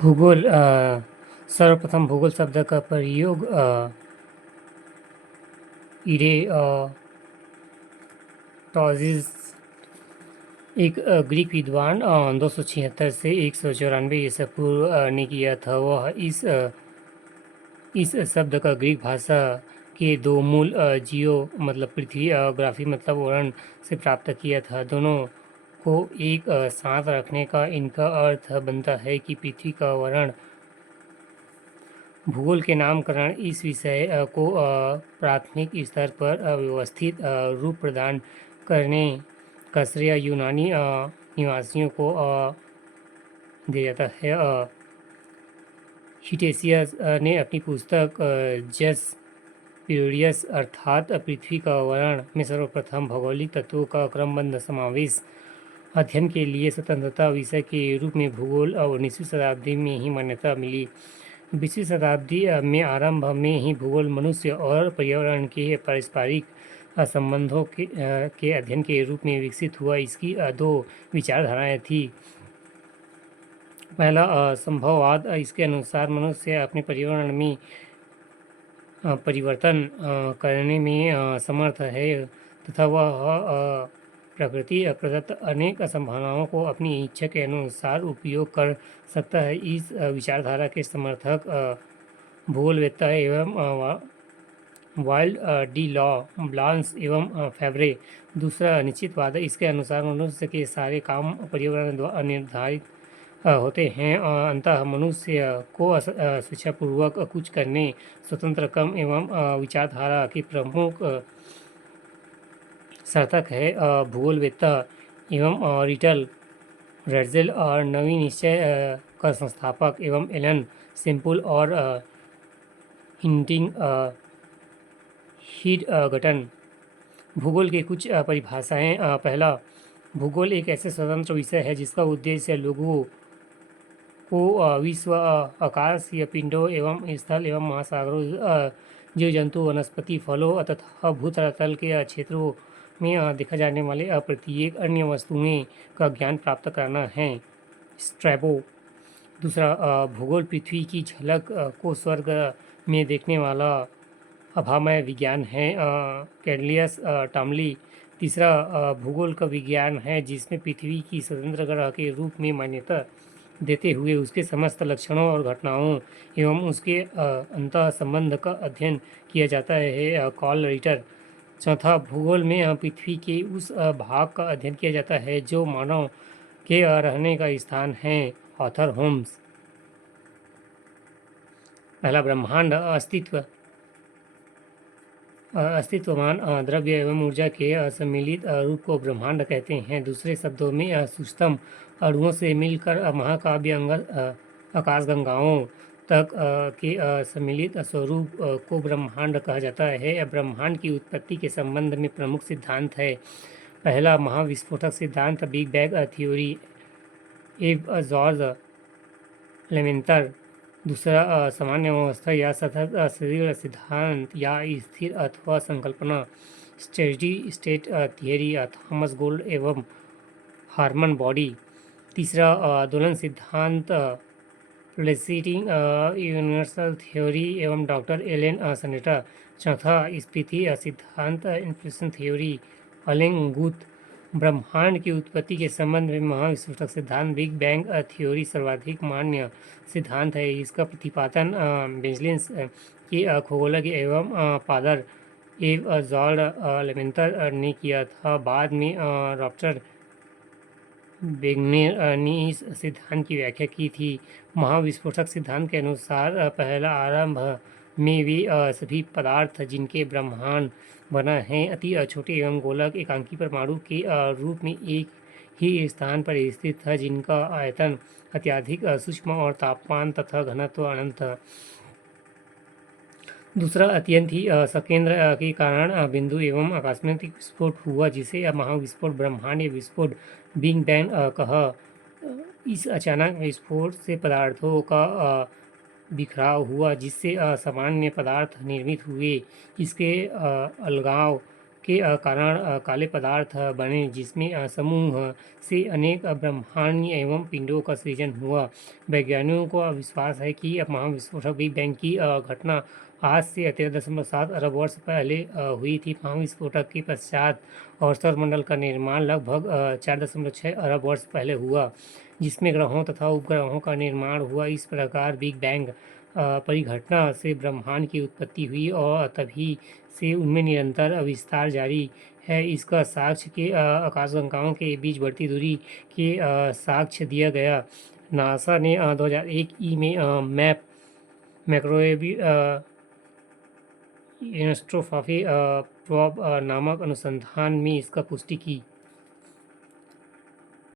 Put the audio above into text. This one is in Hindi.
भूगोल सर्वप्रथम भूगोल शब्द का प्रयोग इरेटॉजिस एक ग्रीक विद्वान 276 से 194 ईसा पूर्व ने किया था। वह इस शब्द का ग्रीक भाषा के दो मूल जियो मतलब पृथ्वी और ग्राफी मतलब वर्ण से प्राप्त किया था। दोनों को एक साथ रखने का इनका अर्थ बनता है कि पृथ्वी का वर्ण। भूगोल के नामकरण इस विषय को प्राथमिक स्तर पर व्यवस्थित रूप प्रदान करने का श्रेय यूनानी निवासियों को दिया जाता है। हिटेशियस ने अपनी पुस्तक जस पीरियड्स अर्थात पृथ्वी का वर्ण में सर्वप्रथम भौगोलिक तत्वों का क्रमबद्ध समावेश अध्ययन के लिए स्वतंत्रता विषय के रूप में भूगोल और 19वीं शताब्दी में ही मान्यता मिली। 20वीं शताब्दी में आरंभ में ही भूगोल मनुष्य और पर्यावरण के पारस्परिक संबंधों के अध्ययन के रूप में विकसित हुआ। इसकी दो विचारधाराएं थी। पहला संभववाद, इसके अनुसार मनुष्य अपने पर्यावरण में परिवर्तन करने में समर्थ है तथा वह प्रकृति प्रदत्त अनेक संभावनाओं को अपनी इच्छा के अनुसार उपयोग कर सकता है। इस विचारधारा के समर्थक भूगोलवेत्ता एवं वाइल्ड डी लॉ, ब्लांस एवं फेवरे। दूसरा निश्चितवाद, इसके अनुसार मनुष्य के सारे काम पर्यावरण द्वारा निर्धारित होते हैं। अतः मनुष्य को स्वेच्छापूर्वक कुछ करने स्वतंत्र क्रम एवं विचारधारा की प्रमुख सार्थक है। भूगोलवेत्ता एवं रिटल रेड्जेल और नवी निश्चय का संस्थापक एवं एलन सिंपुल और हिंटिंग हीड गठन। भूगोल के कुछ परिभाषाएं। पहला, भूगोल एक ऐसे स्वतंत्र विषय है जिसका उद्देश्य लोगों को विश्व, आकाशीय पिंडों एवं स्थल एवं महासागरों, जीव जंतु, वनस्पति, फलों तथा भूतल के क्षेत्रों में देखा जाने वाले प्रत्येक अन्य वस्तुएं का ज्ञान प्राप्त करना है। स्ट्रैबो। दूसरा, भूगोल पृथ्वी की झलक को स्वर्ग में देखने वाला अभामय विज्ञान है। कैडलियस टॉमली। तीसरा, भूगोल का विज्ञान है जिसमें पृथ्वी की स्वतंत्र ग्रह के रूप में मान्यता देते हुए उसके समस्त लक्षणों और घटनाओं एवं उसके अंतः संबंध का अध्ययन किया जाता है। Call Ritter. चौथा, भूगोल में पृथ्वी के उस भाग का अध्ययन किया जाता है जो मानव के रहने का स्थान है। ऑथर होम्स। पहला, ब्रह्मांड अस्तित्वमान द्रव्य एवं ऊर्जा के सम्मिलित रूप को ब्रह्मांड कहते हैं। दूसरे शब्दों में सूक्ष्म अणुओं से मिलकर महाकाव्य आकाशगंगाओं तक के सम्मिलित स्वरूप को ब्रह्मांड कहा जाता है। ब्रह्मांड की उत्पत्ति के संबंध में प्रमुख सिद्धांत है। पहला, महाविस्फोटक सिद्धांत, बिग बैंग थ्योरी, एव जॉर्ज लेवेंतर। दूसरा, सामान्य अवस्था या सतत शरीर सिद्धांत या स्थिर अथवा संकल्पना, steady state theory, Thomas gold एवं हार्मन बॉडी। तीसरा, दोलन सिद्धांत, प्लेसिटिंग यूनिवर्सल थ्योरी एवं डॉक्टर एलेन सनेटर। चौथा, स्फीति सिद्धांत, इन्फ्लेशन थ्योरी, अलेन गुथ। ब्रह्मांड की उत्पत्ति के संबंध में महाविस्फोटक सिद्धांत, बिग बैंग थ्योरी सर्वाधिक मान्य सिद्धांत है। इसका प्रतिपादन बेंजलिन के खगोलज्ञ एवं फादर एव जॉर्ज लेवेंतर ने किया था। बाद में रॉबर्ट वेगनेर ने इस सिद्धांत की व्याख्या की थी। महाविस्फोटक सिद्धांत के अनुसार पहला आरंभ में वे सभी पदार्थ जिनके ब्रह्मांड बना है अति छोटे एवं गोलक एकांकी परमाणु के रूप में एक ही स्थान पर स्थित था, जिनका आयतन अत्यधिक सूक्ष्म और तापमान तथा घनत्व अनंत था। दूसरा, अत्यंत ही सकेंद्र के कारण बिंदु एवं आकस्मिक विस्फोट हुआ, जिसे महाविस्फोट, ब्रह्मांड विस्फोट, बिग बैंग कहा। इस अचानक विस्फोट से पदार्थों का बिखराव हुआ जिससे असामान्य पदार्थ निर्मित हुए। इसके अलगाव के कारण काले पदार्थ बने, जिसमें समूह से अनेक ब्रह्मांड एवं पिंडों का सृजन हुआ। वैज्ञानिकों को विश्वास है कि महाविस्फोटक बिग बैंग की घटना आज से 13.7 अरब वर्ष पहले हुई थी। महाविस्फोटक के पश्चात और सौरमंडल का निर्माण लगभग 4.6 अरब वर्ष पहले हुआ, जिसमें ग्रहों तथा उपग्रहों का निर्माण हुआ। इस प्रकार बिग बैंग परिघटना से ब्रह्मांड की उत्पत्ति हुई और तभी से उनमें निरंतर विस्तार जारी है। इसका साक्ष्य के आकाशगंगाओं के बीच बढ़ती दूरी के साक्ष्य दिया गया। नासा ने 2001 में मैक्रोवेव एस्ट्रोफॉफी प्रोब नामक अनुसंधान में इसका पुष्टि की।